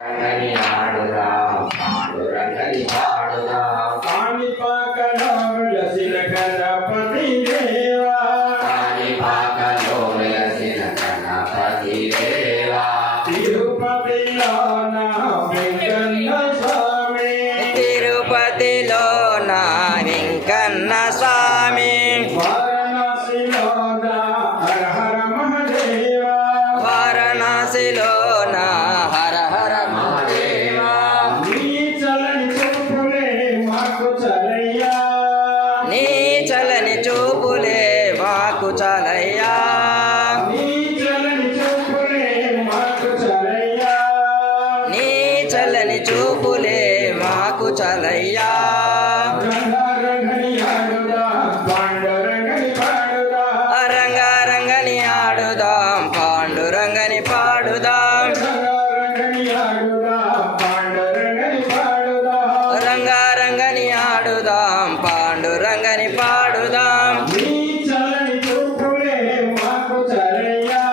రంగని ఆడుదాం పాండురంగని పాడుదాం కాణిపాకలో వెలసిన గణపతి దేవా కాణిపాకలో వెలసిన గణపతి దేవా తిరుపతిలో నా వెంకన్న స్వామి తిరుపతిలో నా వెంకన్న స్వామి వారణాసిలో నా హర హర మహదేవా వారణాసిలో నా హర హర మహాదేవా నీ చలని చూపులే మాకు చలయ్యా నీ చలని చూపులే మాకు చాలయ్యా నీ చలని చూపులే మాకు చలయ్యా నీ చలని చూపులే మాకు చాలయ్యా రంగారంగని ఆడుదా పాండురంగని పాడుదా రంగారంగని ఆడుదాం పాండురంగని పాడుదాం రంగారంగని ఆడుదా పాండురంగని పాడుదా రంగారంగని ఆడుదాం పాండురంగని పాడుదాం నీ చలని చూపులే మాకు చలయ్యా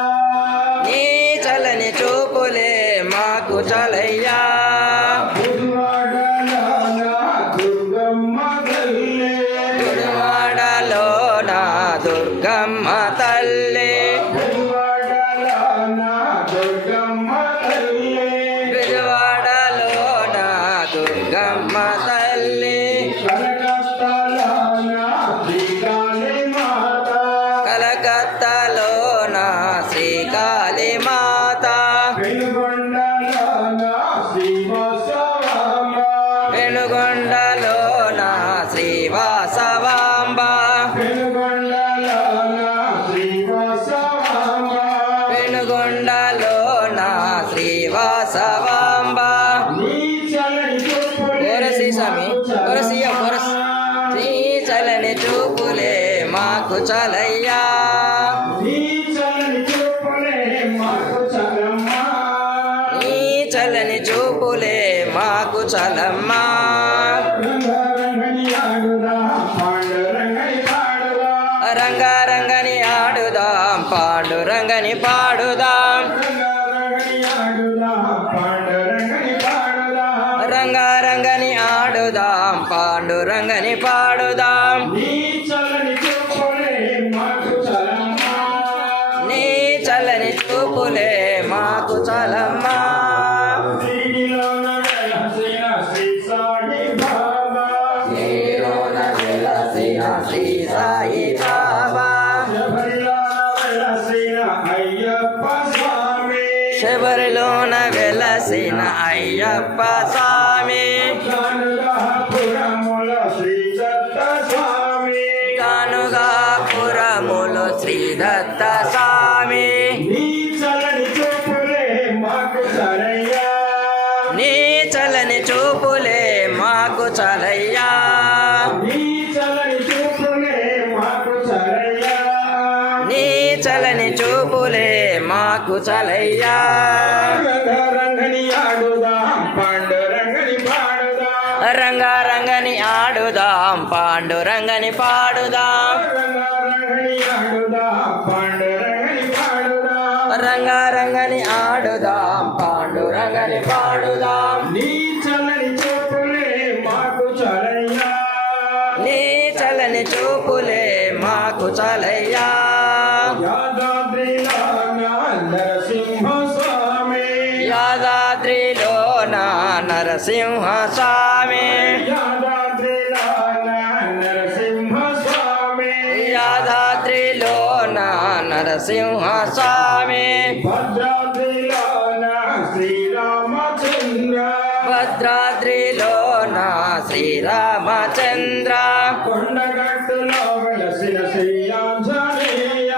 నీ చలని చూపులే మాకు చాలయ్యా గుడివాడలో నా దుర్గమ్మ తల్లే గుడివాడలో నా దుర్గమ్మ తల్లి గుడివాడలో నా దుర్గమ్మ తల్లే గుడివాడలో నా దుర్గమ్మ తల్లి కలకత్తాలో నా శ్రీకాళీ మాత కలకత్తాలో నా శ్రీకాళీ మాత వెలుగొండలో నా శ్రీవాసవాంబ వెనుగొండలో నా శ్రీవాసవాంబ వెలుగొండలో నా శ్రీవాసవాంబ వెనుగొండలో నా శ్రీవాసవాంబ నీ చలని చూపులే కోరసి స్వామి కోరసియ కోరసి నీ చలని చూపులే మాకు చాలయ్యా నీ చలని చూపులే మాకు చలమ్మా నీ చలని చూపులే మాకు చలమ్మా రంగారంగని ఆడుదా పాండురంగని పాడుదా రంగారంగని ఆడుదాం పాండురంగని పాడుదాం రంగారంగని ఆడుదా పాండురంగని పాడుదా రంగారంగని ఆడుదాం పాండురంగని పాడుదాం నీ చలని చూపులే మాకు చలమ్మా నీ చలని చూపులే మాకు చలమ్మా శ్రీనిలోన వెలసిన శ్రీ సాయి బాబా నీలోన వెలసిన శ్రీ సాయి బాబా శబరిలోన వెలసిన అయ్యప్ప స్వామి శబరిలోన వెలసిన అయ్యప్ప స్వామి కానుగాపురముల శ్రీ దత్త స్వామి కానుగాపురములో శ్రీ దత్త స్వామి నీ చలని చూపులే మాకు చలయ్యా నీ చలని చూపులే మాకు చాలయ్యా నీ చలని చూపులే మాకు చలయ్యా నీ చలని చూపులే మాకు చాలయ్యా రంగని ఆడుదా పాండురంగని పాడుదా రంగారంగని ఆడుదాం పాండురంగని పాడుదాం రంగని ఆడుదా పాండురంగని పాడుదా రంగారంగని ఆడుదాం పాండురంగని పాడుదాం నీ చలని చూపులే మాకు చలయ్యా నీ చలని చూపులే మాకు చాలయ్యా యాదాద్రిలో నా నరసింహ స్వామి యాదాద్రిలో నా నరసింహ స్వామి యాదాద్రిలో నా నరసింహ స్వామి యాదాద్రిలో నా నరసింహ స్వామి భద్రాద్రిలో నా శ్రీరామచంద్ర భద్రాద్రిలో నా శ్రీరామచంద్ర కొండగట్టులో వెలసిన శ్రీ ఆంజనేయ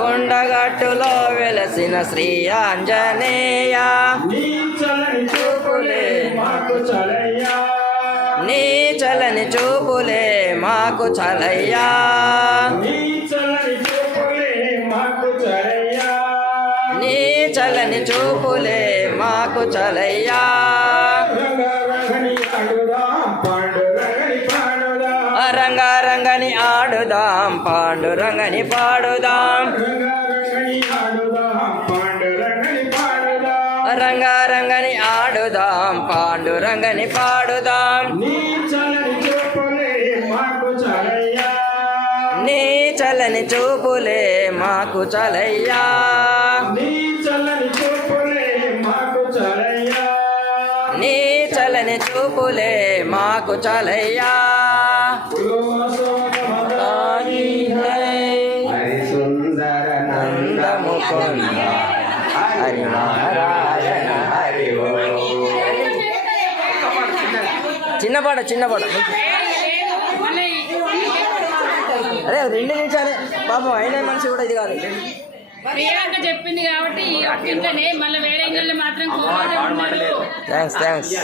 కొండగట్టులో వెలసిన శ్రీ ఆంజనేయ నీ చలని చూపులే మాకు చలయ్యా నీ చలని చూపులే మాకు చాలయ్యా నీ చలని చూపులే మాకు చలయ్యా నీ చలని చూపులే మాకు చాలయ్యా రంగని ఆడుదా పాండురంగని పాడుదా రంగారంగని ఆడుదాం పాండురంగని పాడుదాం రంగని ఆడుదా పాండురంగని పాడుదా రంగారంగని ఆడు పాడుదాం పాండురంగని పాడుదాం నీ చల్లని చూపులే మాకు చాలయ్యా నీ చల్లని చూపులే మాకు చాలయ్యా నీ చల్లని చూపులే మాకు చాలయ్యా నీ చల్లని చూపులే మాకు చాలయ్యా పులోసోమదాయి హై హరి సుందర నందముకుంద హరి నారాయణ హరి ఓ చిన్నపాట అరే 2 నిమిషాలే పాపం అయిన మనిషి కూడా ఇది కాదు ప్రియాంక చెప్పింది కాబట్టి ఈ ఒక్క ఇంట్లోనే మళ్ళీ వేరే ఇంట్లో మాత్రం థ్యాంక్స్